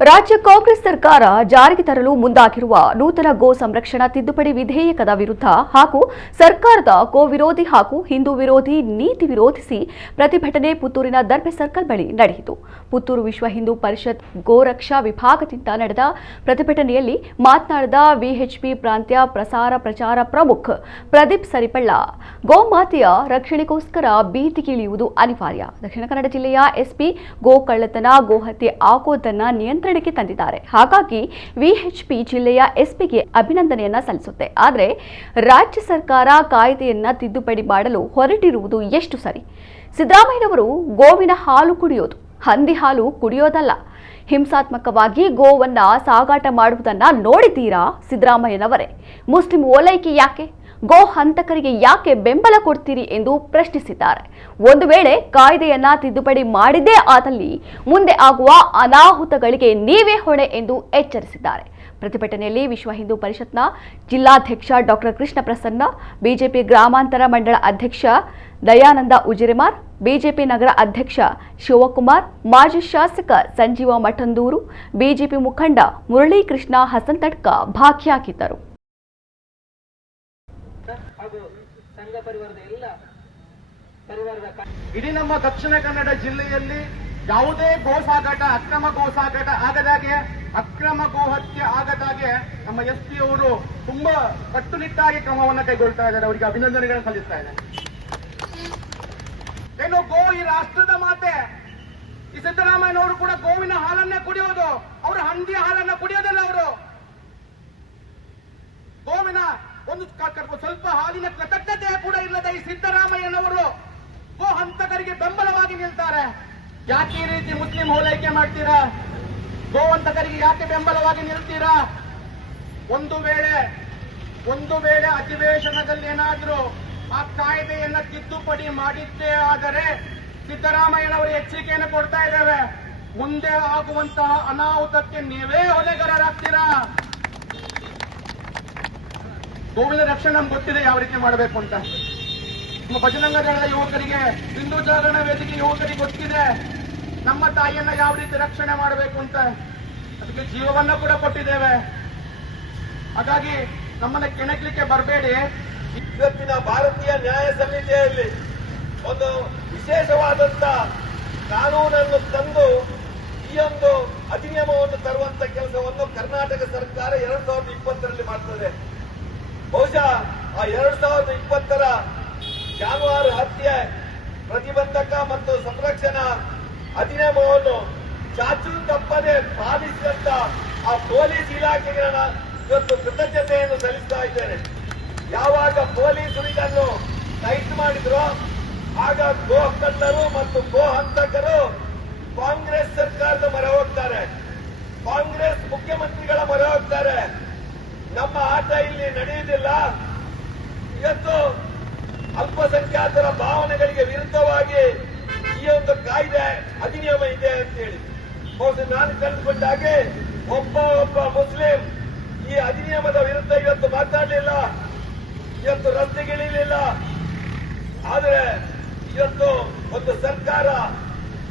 ರಾಜ್ಯ ಕಾಂಗ್ರೆಸ್ ಸರ್ಕಾರ ಜಾರಿಗೆ ತರಲು ಮುಂದಾಗಿರುವ ನೂತನ ಗೋ ಸಂರಕ್ಷಣಾ ತಿದ್ದುಪಡಿ ವಿಧೇಯಕದ ವಿರುದ್ಧ ಹಾಗೂ ಸರ್ಕಾರದ ಗೋ ವಿರೋಧಿ ಹಾಗೂ ಹಿಂದೂ ವಿರೋಧಿ ನೀತಿ ವಿರೋಧಿಸಿ ಪ್ರತಿಭಟನೆ ಪುತ್ತೂರಿನ ದರ್ಬೆ ಸರ್ಕಲ್ ಬಳಿ ನಡೆಯಿತು. ಪುತ್ತೂರು ವಿಶ್ವ ಹಿಂದೂ ಪರಿಷತ್ ಗೋರಕ್ಷಾ ವಿಭಾಗದಿಂದ ನಡೆದ ಪ್ರತಿಭಟನೆಯಲ್ಲಿ ಮಾತನಾಡಿದ ವಿಎಚ್ಪಿ ಪ್ರಾಂತ್ಯ ಪ್ರಚಾರ ಪ್ರಮುಖ ಪ್ರದೀಪ್ ಸರಿಪಳ್ಳ, ಗೋಮಾತೆಯ ರಕ್ಷಣೆಗೋಸ್ಕರ ಬೀದಿಗಿಳಿಯುವುದು ಅನಿವಾರ್ಯ. ದಕ್ಷಿಣ ಕನ್ನಡ ಜಿಲ್ಲೆಯ ಎಸ್ಪಿ ಗೋ ಕಳ್ಳತನ, ಗೋಹತ್ಯೆ ಆಗೋದನ್ನ ನಿಯಂತ್ರಣಕ್ಕೆ ತಂದಿದ್ದಾರೆ. ಹಾಗಾಗಿ ವಿಎಚ್ಪಿ ಜಿಲ್ಲೆಯ ಎಸ್ಪಿಗೆ ಅಭಿನಂದನೆಯನ್ನ ಸಲ್ಲಿಸುತ್ತೆ. ಆದರೆ ರಾಜ್ಯ ಸರ್ಕಾರ ಕಾಯ್ದೆಯನ್ನ ತಿದ್ದುಪಡಿ ಮಾಡಲು ಹೊರಟಿರುವುದು ಎಷ್ಟು ಸರಿ? ಸಿದ್ದರಾಮಯ್ಯನವರು ಗೋವಿನ ಹಾಲು ಕುಡಿಯೋದು, ಹಂದಿ ಹಾಲು ಕುಡಿಯೋದಲ್ಲ. ಹಿಂಸಾತ್ಮಕವಾಗಿ ಗೋವನ್ನ ಸಾಗಾಟ ಮಾಡುವುದನ್ನ ನೋಡಿದ್ದೀರಾ ಸಿದ್ದರಾಮಯ್ಯನವರೇ? ಮುಸ್ಲಿಂ ಓಲೈಕೆ ಯಾಕೆ? ಗೋ ಹಂತಕರಿಗೆ ಯಾಕೆ ಬೆಂಬಲ ಕೊಡ್ತೀರಿ ಎಂದು ಪ್ರಶ್ನಿಸಿದ್ದಾರೆ. ಒಂದು ವೇಳೆ ಕಾಯ್ದೆಯನ್ನ ತಿದ್ದುಪಡಿ ಮಾಡಿದ್ದೇ ಆದಲ್ಲಿ ಮುಂದೆ ಆಗುವ ಅನಾಹುತಗಳಿಗೆ ನೀವೇ ಹೊಣೆ ಎಂದು ಎಚ್ಚರಿಸಿದ್ದಾರೆ. ಪ್ರತಿಭಟನೆಯಲ್ಲಿ ವಿಶ್ವ ಹಿಂದೂ ಪರಿಷತ್ನ ಜಿಲ್ಲಾಧ್ಯಕ್ಷ ಡಾಕ್ಟರ್ ಕೃಷ್ಣ ಪ್ರಸನ್ನ, ಬಿಜೆಪಿ ಗ್ರಾಮಾಂತರ ಮಂಡಳ ಅಧ್ಯಕ್ಷ ದಯಾನಂದ ಉಜಿರೆಮಾರ್, ಬಿಜೆಪಿ ನಗರ ಅಧ್ಯಕ್ಷ ಶಿವಕುಮಾರ್, ಮಾಜಿ ಶಾಸಕ ಸಂಜೀವ ಮಠಂದೂರು, ಬಿಜೆಪಿ ಮುಖಂಡ ಮುರಳೀಕೃಷ್ಣ ಹಸಂತಡ್ಕ ಭಾಗಿಯಾಗಿದ್ದರು. ಇಡೀ ನಮ್ಮ ದಕ್ಷಿಣ ಕನ್ನಡ ಜಿಲ್ಲೆಯಲ್ಲಿ ಯಾವುದೇ ಗೋ ಸಾಗಾಟ, ಅಕ್ರಮ ಗೋ ಸಾಗಾಟ ಆಗದಾಗೆ, ಅಕ್ರಮ ಗೋ ಹತ್ಯೆ ಆಗದಾಗೆ ನಮ್ಮ ಎಸ್ಪಿ ಅವರು ತುಂಬಾ ಕಟ್ಟುನಿಟ್ಟಾಗಿ ಕ್ರಮವನ್ನು ಕೈಗೊಳ್ತಾ ಇದ್ದಾರೆ. ಅವರಿಗೆ ಅಭಿನಂದನೆಗಳನ್ನು ಸಲ್ಲಿಸ್ತಾ ಇದ್ದಾರೆ. ಏನು ಗೋ ಈ ರಾಷ್ಟ್ರದ ಮಾತೆ. ಈ ಸಿದ್ದರಾಮಯ್ಯನವರು ಕೂಡ ಗೋವಿನ ಹಾಲನ್ನೇ ಕುಡಿಯೋದು, ಅವರು ಹಂದಿಯ ಹಾಲನ್ನ ಕುಡಿಯೋದಲ್ಲ. ಅವರು ಗೋವಿನ ಒಂದು ಸ್ವಲ್ಪ ಹಾಲಿನ ಕೃತಜ್ಞತೆ ಕೂಡ ಇಲ್ಲದ ಈ ಸಿದ್ದರಾಮಯ್ಯನವರು ಗೋ ಹಂತಕರಿಗೆ ಬೆಂಬಲವಾಗಿ ನಿಲ್ತಾರೆ. ಯಾಕೆ ಈ ರೀತಿ ಮುಸ್ಲಿಂ ಓಲೈಕೆ ಮಾಡ್ತೀರಾ? ಗೋವಂತಕರಿಗೆ ಯಾಕೆ ಬೆಂಬಲವಾಗಿ ನಿಲ್ತೀರಾ? ಒಂದು ವೇಳೆ ಅಧಿವೇಶನದಲ್ಲಿ ಏನಾದ್ರೂ ಆ ಕಾಯ್ದೆಯನ್ನ ತಿದ್ದುಪಡಿ ಮಾಡಿದ್ದೇ ಆದರೆ ಸಿದ್ದರಾಮಯ್ಯನವರು ಎಚ್ಚರಿಕೆಯನ್ನು ಕೊಡ್ತಾ ಇದ್ದೇವೆ. ಮುಂದೆ ಆಗುವಂತಹ ಅನಾಹುತಕ್ಕೆ ನೀವೇ ಹೊಣೆಗಾರರಾಗ್ತೀರಾ. ಗೋವಿನ ರಕ್ಷಣೆ ನಮ್ಗೆ ಗೊತ್ತಿದೆ ಯಾವ ರೀತಿ ಮಾಡಬೇಕು ಅಂತ. ನಮ್ಮ ಬಜರಂಗ ದಳದ ಯುವಕರಿಗೆ, ಹಿಂದೂ ಜಾಗರಣ ವೇದಿಕೆ ಯುವಕರಿಗೆ ಗೊತ್ತಿದೆ ನಮ್ಮ ತಾಯಿಯನ್ನ ಯಾವ ರೀತಿ ರಕ್ಷಣೆ ಮಾಡಬೇಕು ಅಂತ. ಅದಕ್ಕೆ ಜೀವವನ್ನ ಕೂಡ ಕೊಟ್ಟಿದ್ದೇವೆ. ಹಾಗಾಗಿ ನಮ್ಮನ್ನ ಕೆಣಕ್ಲಿಕ್ಕೆ ಬರಬೇಡಿ. ಇವತ್ತಿನ ಭಾರತೀಯ ನ್ಯಾಯ ಸಂಹಿತೆಯಲ್ಲಿ ಒಂದು ವಿಶೇಷವಾದಂತ ಕಾನೂನನ್ನು ತಂದು ಈ ಒಂದು ಅಧಿನಿಯಮವನ್ನು ತರುವಂತ ಕೆಲಸವನ್ನು ಕರ್ನಾಟಕ ಸರ್ಕಾರ 2020ರಲ್ಲಿ ಮಾಡ್ತದೆ. ಬಹುಶಃ ಆ 2020ರ ಜಾನುವಾರು ಹತ್ಯೆ ಪ್ರತಿಬಂಧಕ ಮತ್ತು ಸಂರಕ್ಷಣಾ ಅಧಿನಿಯಮವನ್ನು ಚಾಚೂ ತಪ್ಪದೆ ಪಾಲಿಸಿದಂತ ಆ ಪೊಲೀಸ್ ಇಲಾಖೆಗೆ ನಾನು ಇವತ್ತು ಕೃತಜ್ಞತೆಯನ್ನು ಸಲ್ಲಿಸ್ತಾ ಇದ್ದೇನೆ. ಯಾವಾಗ ಪೊಲೀಸರು ಇದನ್ನು ಟೈಟ್ ಮಾಡಿದ್ರು ಆಗ ಗೋ ಕಳ್ಳರು ಮತ್ತು ಗೋ ಹಂತಕರು ಕಾಂಗ್ರೆಸ್ ಸರ್ಕಾರದ ಮೊರೆ ಹೋಗ್ತಾರೆ, ಕಾಂಗ್ರೆಸ್ ಮುಖ್ಯಮಂತ್ರಿಗಳ ಮೊರೆ ಹೋಗ್ತಾರೆ. ನಮ್ಮ ಆಟ ಇಲ್ಲಿ ನಡೆಯುವುದಿಲ್ಲ. ಇವತ್ತು ಅಲ್ಪಸಂಖ್ಯಾತರ ಭಾವನೆಗಳಿಗೆ ವಿರುದ್ಧವಾಗಿ ಈ ಒಂದು ಕಾಯ್ದೆ ಅಧಿನಿಯಮ ಇದೆ ಅಂತೇಳಿ ನಾನು ಕಂಡುಕೊಂಡ ಹಾಗೆ ಒಬ್ಬ ಮುಸ್ಲಿಂ ಈ ಅಧಿನಿಯಮದ ವಿರುದ್ಧ ಇವತ್ತು ಮಾತಾಡಲಿಲ್ಲ, ಇವತ್ತು ರಸ್ತೆಗಿಳಿಲಿಲ್ಲ. ಆದರೆ ಇವತ್ತು ಒಂದು ಸರ್ಕಾರ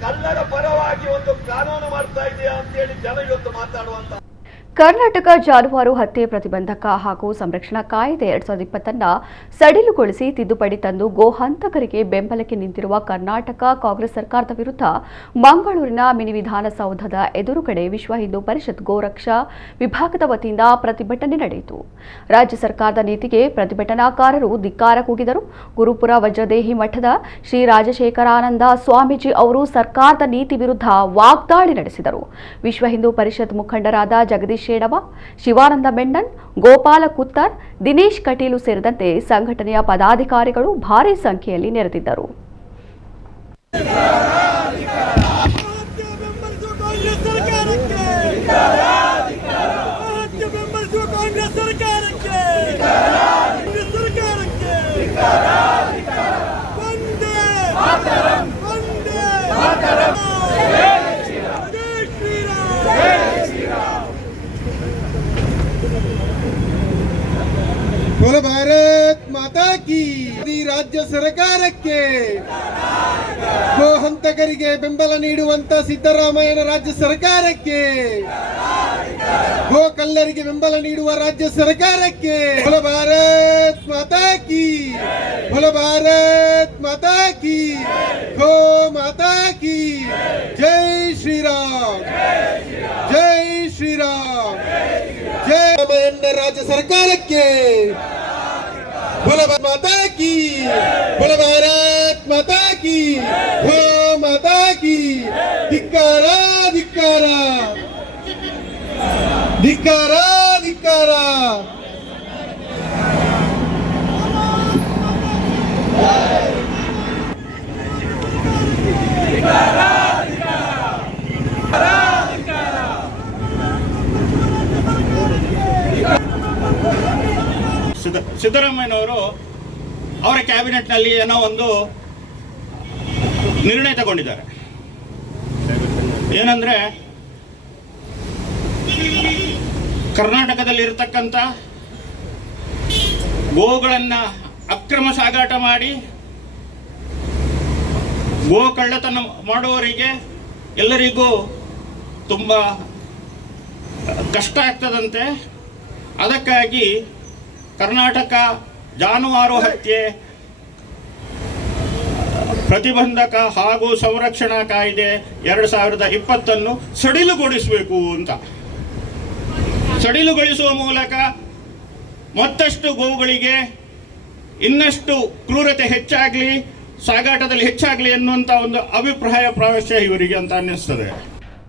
ಕಳ್ಳರ ಪರವಾಗಿ ಒಂದು ಕಾನೂನು ಮಾಡ್ತಾ ಇದೆಯಾ ಅಂತೇಳಿ ಜನ ಇವತ್ತು ಮಾತಾಡುವಂತ. ಕರ್ನಾಟಕ ಜಾನುವಾರು ಹತ್ಯೆ ಪ್ರತಿಬಂಧಕ ಹಾಗೂ ಸಂರಕ್ಷಣಾ ಕಾಯ್ದೆ 2020 ಸಡಿಲುಗೊಳಿಸಿ ತಿದ್ದುಪಡಿ ತಂದು ಗೋಹಂತಕರಿಗೆ ಬೆಂಬಲಕ್ಕೆ ನಿಂತಿರುವ ಕರ್ನಾಟಕ ಕಾಂಗ್ರೆಸ್ ಸರ್ಕಾರದ ವಿರುದ್ಧ ಮಂಗಳೂರಿನ ಮಿನಿ ವಿಧಾನಸೌಧದ ಎದುರುಗಡೆ ವಿಶ್ವ ಹಿಂದೂ ಪರಿಷತ್ ಗೋರಕ್ಷಾ ವಿಭಾಗದ ವತಿಯಿಂದ ಪ್ರತಿಭಟನೆ ನಡೆಯಿತು. ರಾಜ್ಯ ಸರ್ಕಾರದ ನೀತಿಗೆ ಪ್ರತಿಭಟನಾಕಾರರು ಧಿಕ್ಕಾರ ಕೂಗಿದರು. ಗುರುಪುರ ವಜ್ರದೇಹಿ ಮಠದ ಶ್ರೀ ರಾಜಶೇಖರಾನಂದ ಸ್ವಾಮೀಜಿ ಅವರು ಸರ್ಕಾರದ ನೀತಿ ವಿರುದ್ಧ ವಾಗ್ದಾಳಿ ನಡೆಸಿದರು. ವಿಶ್ವ ಹಿಂದೂ ಪರಿಷತ್ ಮುಖಂಡರಾದ ಜಗದೀಶ್ ಶೇಡವ, ಶಿವಾನಂದ ಮೆಂಡನ್, ಗೋಪಾಲ ಕುತ್ತರ್, ದಿನೇಶ್ ಕಟೀಲು ಸೇರಿದಂತೆ ಸಂಘಟನೆಯ ಪದಾಧಿಕಾರಿಗಳು ಭಾರೀ ಸಂಖ್ಯೆಯಲ್ಲಿ ನೆರೆದಿದ್ದರು. बोलो भारत माता की, ರಾಜ್ಯ ಸರ್ಕಾರಕ್ಕೆ, ಗೋ ಹಂತಕರಿಗೆ ಬೆಂಬಲ ನೀಡುವಂತ ಸಿದ್ದರಾಮಯ್ಯನ ರಾಜ್ಯ ಸರ್ಕಾರಕ್ಕೆ, ಗೋ ಕಳ್ಳರಿಗೆ ಬೆಂಬಲ ನೀಡುವ ರಾಜ್ಯ ಸರ್ಕಾರಕ್ಕೆ ಬೋಲೋ ಭಾರತ್ ಮಾತಾ ಕಿ, ಬೋಲೋ ಭಾರತ್ ಮಾತಾ ಕಿ, ಗೋ ಮಾತಾ ಕಿ ಜೈ ಶ್ರೀರಾಮ್, ಜೈ ಶ್ರೀರಾಮ್, ಜೈ ರಾಮಯ್ಯನ ರಾಜ್ಯ ಸರ್ಕಾರಕ್ಕೆ ಬೋಲೋ ಭಾರತ್ ಮಾತಾ ಕಿ, ಬೋಲೋ ಭಾರತ್ ಮಾತಾ ಕಿ, ಗೋ ಮಾತಾ ಕಿ. ಧಿಕ್ಕಾರ ಧಿಕ್ಕಾರ ಧಿಕ್ಕಾರ ಧಿಕ್ಕಾರ. ಸಿದ್ದರಾಮಯ್ಯನವರು ಅವರ ಕ್ಯಾಬಿನೆಟ್ನಲ್ಲಿ ಏನೋ ಒಂದು ನಿರ್ಣಯ ತಗೊಂಡಿದ್ದಾರೆ. ಏನಂದ್ರೆ ಕರ್ನಾಟಕದಲ್ಲಿ ಇರತಕ್ಕಂಥ ಗೋಗಳನ್ನ ಅಕ್ರಮ ಸಾಗಾಟ ಮಾಡಿ ಗೋ ಕಳ್ಳತನ ಮಾಡುವವರಿಗೆ ಎಲ್ಲರಿಗೂ ತುಂಬ ಕಷ್ಟ ಆಗ್ತದಂತೆ. ಅದಕ್ಕಾಗಿ ಕರ್ನಾಟಕ ಜಾನುವಾರು ಹತ್ಯೆ ಪ್ರತಿಬಂಧಕ ಹಾಗೂ ಸಂರಕ್ಷಣಾ ಕಾಯ್ದೆ 2020 ಸಡಿಲುಗೊಳಿಸಬೇಕು ಅಂತ. ಸಡಿಲುಗೊಳಿಸುವ ಮೂಲಕ ಮತ್ತಷ್ಟು ಗೋವುಗಳಿಗೆ ಇನ್ನಷ್ಟು ಕ್ರೂರತೆ ಹೆಚ್ಚಾಗಲಿ, ಸಾಗಾಟದಲ್ಲಿ ಹೆಚ್ಚಾಗಲಿ ಎನ್ನುವಂಥ ಒಂದು ಅಭಿಪ್ರಾಯ ಪ್ರಾವಶ್ಯ ಇವರಿಗೆ ಅಂತ ಅನ್ನಿಸ್ತದೆ.